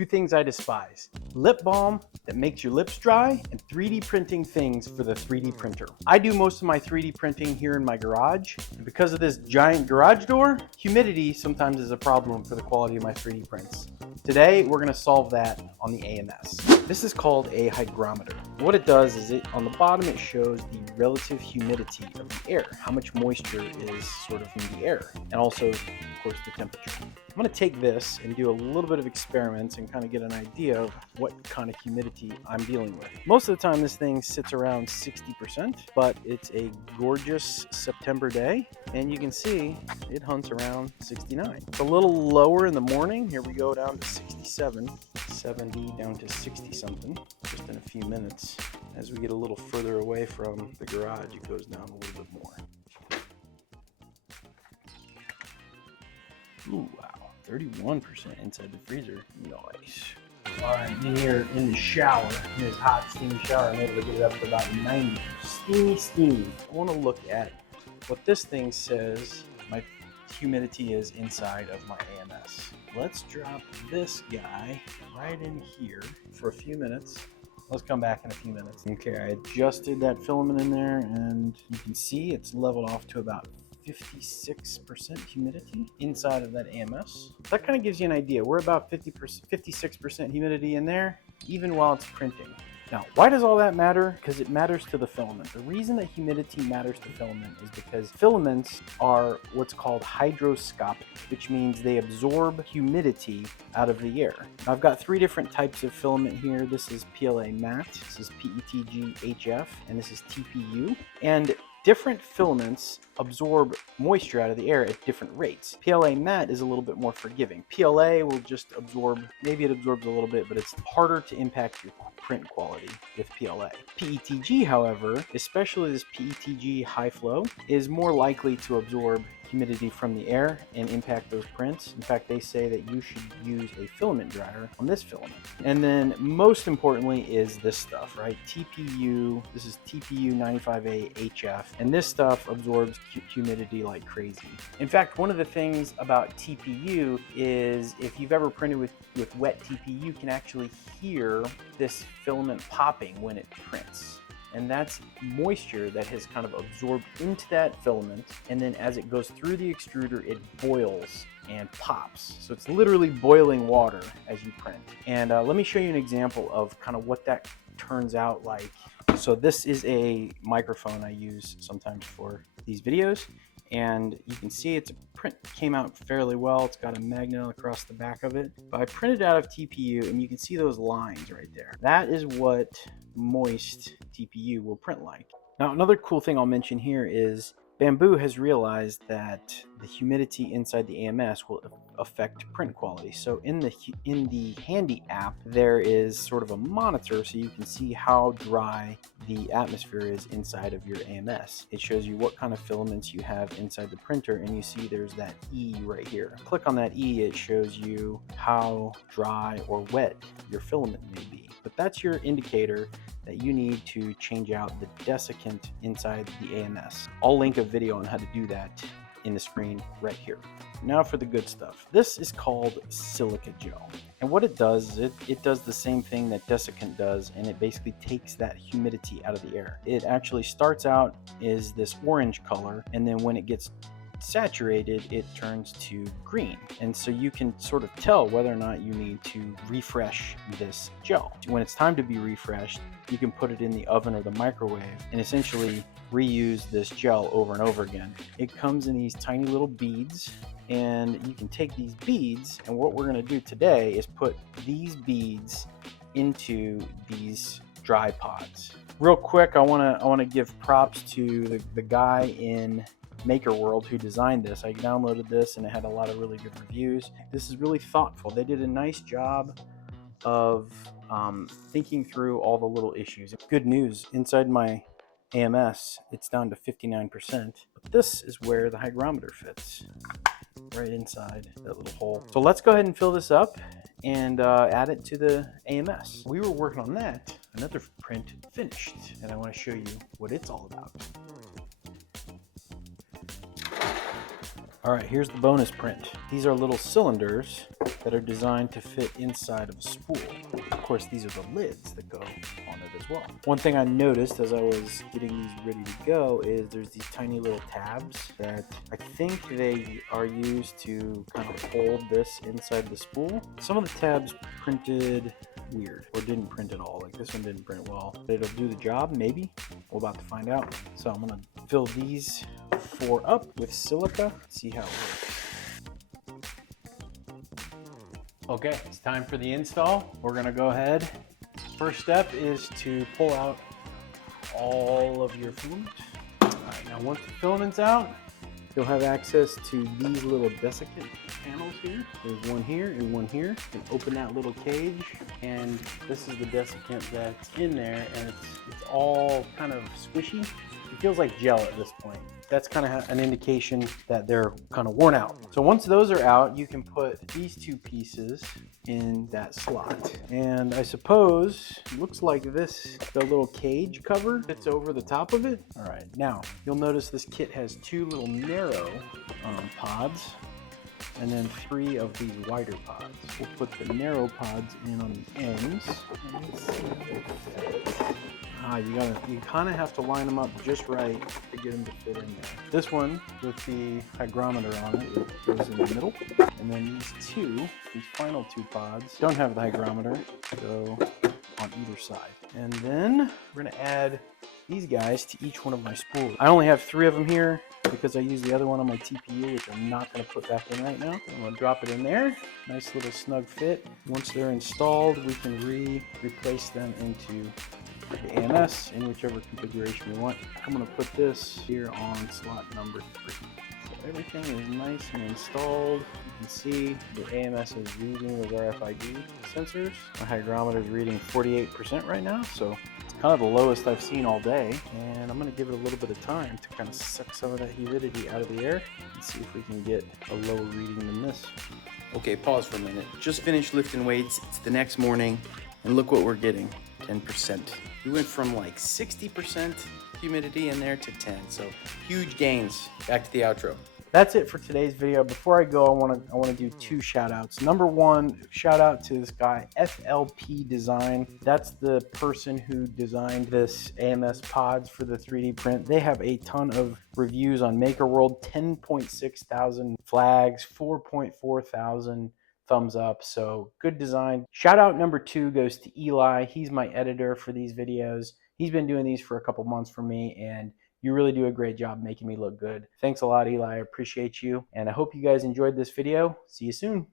Two things I despise: lip balm that makes your lips dry, and 3D printing things for the 3D printer. I do most of my 3D printing here in my garage, and because of this giant garage door, humidity sometimes is a problem for the quality of my 3D prints. Today, we're gonna solve that on the AMS. This is called a hygrometer. What it does is on the bottom it shows the relative humidity of the air, how much moisture is sort of in the air, and also, of course, the temperature. I'm gonna take this and do a little bit of experiments and kind of get an idea of what kind of humidity I'm dealing with. Most of the time this thing sits around 60%, but it's a gorgeous September day, and you can see it hunts around 69. It's a little lower in the morning. Here we go down to 67, 70 down to 60 something, just in a few minutes. As we get a little further away from the garage, it goes down a little bit more. Ooh, wow, 31% inside the freezer. Nice. All right, in here in the shower, in this hot steamy shower, I'm able to get it up to about 90. Steamy. I want to look at what this thing says my humidity is inside of my AMS. Let's drop this guy right in here for a few minutes. Let's come back in a few minutes. Okay, I adjusted that filament in there, and you can see it's leveled off to about 56% humidity inside of that AMS. That kind of gives you an idea. We're about 56% humidity in there, even while it's printing. Now, why does all that matter? Because it matters to the filament. The reason that humidity matters to filament is because filaments are what's called hydroscopic, which means they absorb humidity out of the air. Now, I've got three different types of filament here. This is PLA matte, this is PETG HF, and this is TPU. And different filaments absorb moisture out of the air at different rates. PLA matte is a little bit more forgiving. PLA will just absorb, maybe it absorbs a little bit, but it's harder to impact your print quality with PLA. PETG, however, especially this PETG high flow, is more likely to absorb humidity from the air and impact those prints. In fact, they say that you should use a filament dryer on this filament. And then most importantly is this stuff, right? TPU, this is TPU 95A HF, and this stuff absorbs humidity like crazy. In fact, one of the things about TPU is if you've ever printed with wet TPU, you can actually hear this filament popping when it prints. And that's moisture that has kind of absorbed into that filament, and then as it goes through the extruder, it boils and pops. So it's literally boiling water as you print. And let me show you an example of kind of what that turns out like. So this is a microphone I use sometimes for these videos, and you can see it's a print came out fairly well. It's got a magnet across the back of it, but I printed out of TPU, and you can see those lines right there. That is what moist TPU will print like. Now, another cool thing I'll mention here is Bamboo has realized that the humidity inside the AMS will affect print quality. So in the Handy app, there is sort of a monitor so you can see how dry the atmosphere is inside of your AMS. It shows you what kind of filaments you have inside the printer, and you see there's that E right here. Click on that E, it shows you how dry or wet your filament may be. But that's your indicator that you need to change out the desiccant inside the AMS. I'll link a video on how to do that in the screen right here. Now for the good stuff. This is called silica gel. And what it does is it does the same thing that desiccant does, and it basically takes that humidity out of the air. It actually starts out as this orange color, and then when it gets saturated, it turns to green. And so you can sort of tell whether or not you need to refresh this gel. When it's time to be refreshed, you can put it in the oven or the microwave and essentially reuse this gel over and over again. It comes in these tiny little beads, and you can take these beads, and what we're going to do today is put these beads into these dry pods. Real quick, I want to give props to the guy in Maker World who designed this. I downloaded this and it had a lot of really good reviews. This is really thoughtful. They did a nice job of thinking through all the little issues. Good news, inside my AMS, it's down to 59%. But this is where the hygrometer fits, right inside that little hole. So let's go ahead and fill this up and add it to the AMS. We were working on that. Another print finished, and I want to show you what it's all about. All right, here's the bonus print. These are little cylinders that are designed to fit inside of a spool. Of course, these are the lids that go on it as well. One thing I noticed as I was getting these ready to go is there's these tiny little tabs that I think they are used to kind of hold this inside the spool. Some of the tabs printed weird or didn't print at all. Like this one didn't print well, but it'll do the job, maybe. We're about to find out. So I'm gonna fill these 4 up with silica, see how it works. Okay, it's time for the install. We're gonna go ahead. First step is to pull out all of your filament. All right, now once the filament's out, you'll have access to these little desiccant panels here. There's one here and one here. You can open that little cage, and this is the desiccant that's in there, and it's all kind of squishy. It feels like gel at this point. That's kind of an indication that they're kind of worn out. So once those are out, you can put these 2 pieces in that slot. And I suppose it looks like this, the little cage cover fits over the top of it. All right, now you'll notice this kit has 2 little narrow pods and then 3 of these wider pods. We'll put the narrow pods in on the ends. You kind of have to line them up just right to get them to fit in there. This one with the hygrometer on it goes in the middle. And then these final 2 pods don't have the hygrometer, go on either side. And then we're gonna add these guys to each one of my spools. I only have 3 of them here because I use the other one on my TPU, which I'm not gonna put back in right now. I'm gonna drop it in there. Nice little snug fit. Once they're installed, we can replace them into the AMS in whichever configuration we want. I'm going to put this here on slot number 3. So everything is nice and installed. You can see the AMS is using those RFID sensors. My hygrometer is reading 48% right now, so it's kind of the lowest I've seen all day. And I'm going to give it a little bit of time to kind of suck some of that humidity out of the air and see if we can get a lower reading than this. Okay, pause for a minute. Just finished lifting weights. It's the next morning, and look what we're getting. 10%. We went from like 60% humidity in there to 10, so huge gains. Back to the outro. That's it for today's video. Before I go, I want to do 2 shout outs. Number 1, shout out to this guy, FLP Design. That's the person who designed this AMS pods for the 3D print. They have a ton of reviews on Maker World, 10.6 thousand flags, 4.4 thousand thumbs up, so good design. Shout out number 2 goes to Eli. He's my editor for these videos. He's been doing these for a couple months for me, and you really do a great job making me look good. Thanks a lot, Eli. I appreciate you, and I hope you guys enjoyed this video. See you soon.